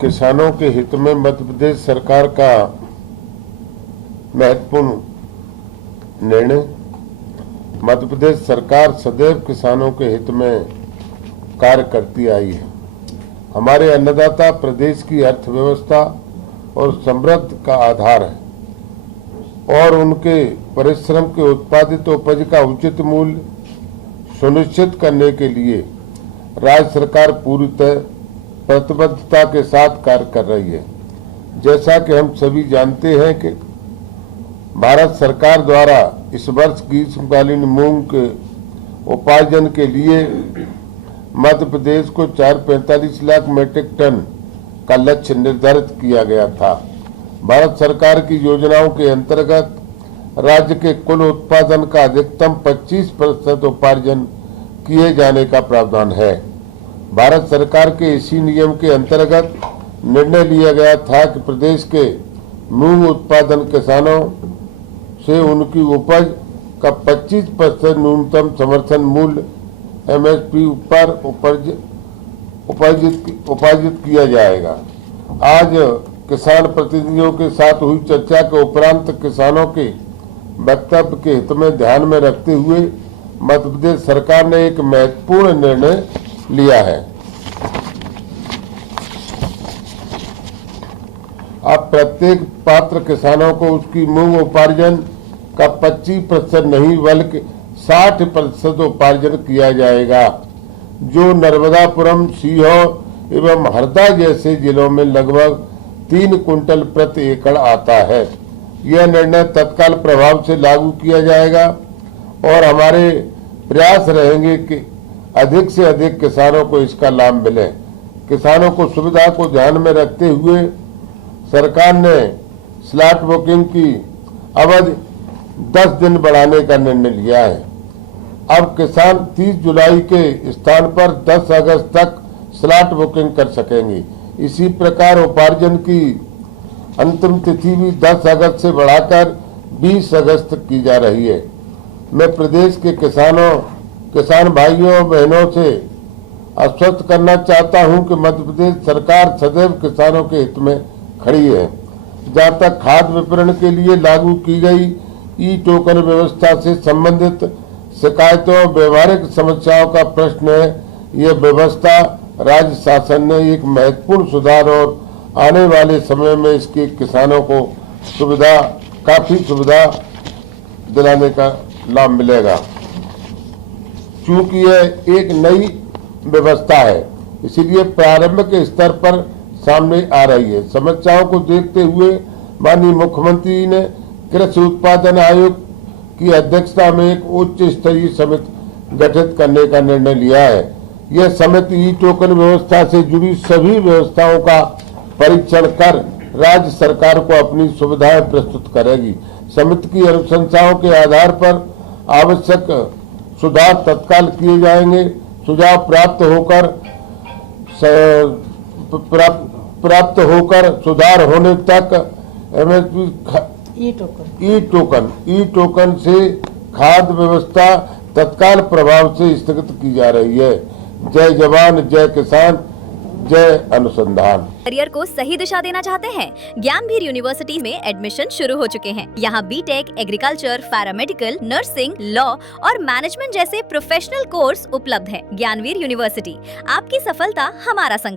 किसानों के हित में मध्य प्रदेश सरकार का महत्वपूर्ण निर्णय। मध्य प्रदेश सरकार सदैव किसानों के हित में कार्य करती आई है। हमारे अन्नदाता प्रदेश की अर्थव्यवस्था और समृद्धि का आधार है और उनके परिश्रम के उत्पादित उपज का उचित मूल्य सुनिश्चित करने के लिए राज्य सरकार पूरी प्रतिबद्धता के साथ कार्य कर रही है। जैसा कि हम सभी जानते हैं कि भारत सरकार द्वारा इस वर्ष ग्रीष्मकालीन मूंग के उपार्जन के लिए मध्य प्रदेश को 445 लाख मीट्रिक टन का लक्ष्य निर्धारित किया गया था। भारत सरकार की योजनाओं के अंतर्गत राज्य के कुल उत्पादन का अधिकतम 25% उपार्जन किए जाने का प्रावधान है। भारत सरकार के इसी नियम के अंतर्गत निर्णय लिया गया था कि प्रदेश के मूंग उत्पादन किसानों से उनकी उपज का 25% न्यूनतम समर्थन मूल्य MSP पर उपार्जित किया जाएगा। आज किसान प्रतिनिधियों के साथ हुई चर्चा के उपरांत किसानों के वक्तव्य के हित में ध्यान में रखते हुए मध्य प्रदेश सरकार ने एक महत्वपूर्ण निर्णय लिया है। अब प्रत्येक पात्र किसानों को उसकी मूंग उपार्जन का 25% नहीं बल्कि 60% उपार्जन किया जाएगा, जो नर्मदापुरम, सीहोर एवं हरदा जैसे जिलों में लगभग 3 कुंटल प्रति एकड़ आता है। यह निर्णय तत्काल प्रभाव से लागू किया जाएगा और हमारे प्रयास रहेंगे कि अधिक से अधिक किसानों को इसका लाभ मिले। किसानों को सुविधा को ध्यान में रखते हुए सरकार ने स्लॉट बुकिंग की अवधि 10 दिन बढ़ाने का निर्णय लिया है। अब किसान 30 जुलाई के स्थान पर 10 अगस्त तक स्लॉट बुकिंग कर सकेंगे। इसी प्रकार उपार्जन की अंतिम तिथि भी 10 अगस्त से बढ़ाकर 20 अगस्त तक की जा रही है। मैं प्रदेश के किसान भाइयों और बहनों से आश्वस्त करना चाहता हूं कि मध्य प्रदेश सरकार सदैव किसानों के हित में खड़ी है। जहां तक खाद्य वितरण के लिए लागू की गई ई टोकन व्यवस्था से संबंधित शिकायतों और व्यवहारिक समस्याओं का प्रश्न है, यह व्यवस्था राज्य शासन ने एक महत्वपूर्ण सुधार और आने वाले समय में इसके किसानों को काफी सुविधा दिलाने का लाभ मिलेगा। चूंकि यह एक नई व्यवस्था है, इसीलिए प्रारंभिक स्तर पर सामने आ रही है। समस्याओं को देखते हुए माननीय मुख्यमंत्री ने कृषि उत्पादन आयोग की अध्यक्षता में एक उच्च स्तरीय समिति गठित करने का निर्णय लिया है। यह समिति ई टोकन व्यवस्था से जुड़ी सभी व्यवस्थाओं का परीक्षण कर राज्य सरकार को अपनी सुविधाएं प्रस्तुत करेगी। समिति की अनुशंसाओं के आधार पर आवश्यक सुधार तत्काल किए जाएंगे। सुझाव प्राप्त होकर सुधार होने तक MSP ई टोकन से खाद्य व्यवस्था तत्काल प्रभाव से स्थगित की जा रही है। जय जवान, जय किसान, जय अनुसंधान। करियर को सही दिशा देना चाहते हैं? ज्ञानवीर यूनिवर्सिटी में एडमिशन शुरू हो चुके हैं। यहाँ BTech, agriculture, paramedical, nursing, law और मैनेजमेंट जैसे प्रोफेशनल कोर्स उपलब्ध है। ज्ञानवीर यूनिवर्सिटी, आपकी सफलता हमारा संकल्प।